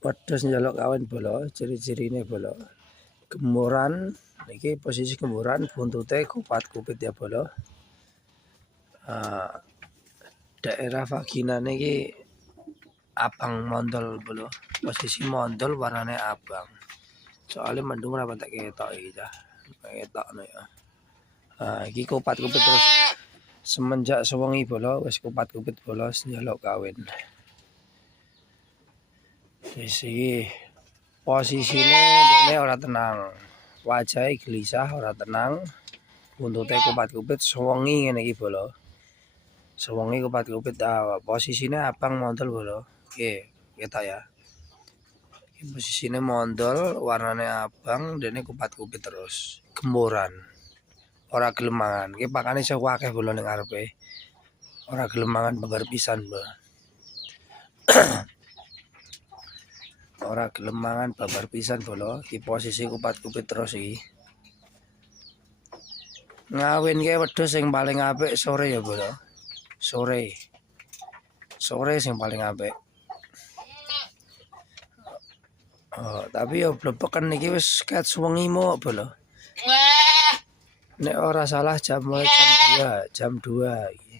Wedhus njaluk kawin bola, ciri-cirine bola. Gemuran, iki posisi gemuran, buntute kupat-kupit ya bola. Daerah vaginane iki abang mondol bola. Posisi mondol warnane abang. Soalnya mendung ora tak ketok iki cah. Ketokno ya. Iki kupat-kupit terus semenjak sewengi bola wis kupat-kupit bola njaluk kawin. Wis iki posisine dene ora tenang. Wajahe gelisah, ora tenang. Buntute kupat-kupit sewengi ngene iki bola. Sewengi kupat-kupit posisine abang mondol bola. Oke, ketok ya. Posisine mondol, warnane abang, dene kupat-kupit terus. Gemuran. Ora gelem mangan. Iki pakane iso akeh bola ning ngarepe. Ora gelem mangan babar pisan, Mbak. Ora gelem mangan babar pisan bola. Iki posisi kupat-kupit terus iki. Ngawinke wedhus sing paling apik sore ya, bola. Sore. Sore sing paling apik. Tapi ya blebeken iki wis ket suwengi mok bola. Nek ora salah mulai jam 2 iki.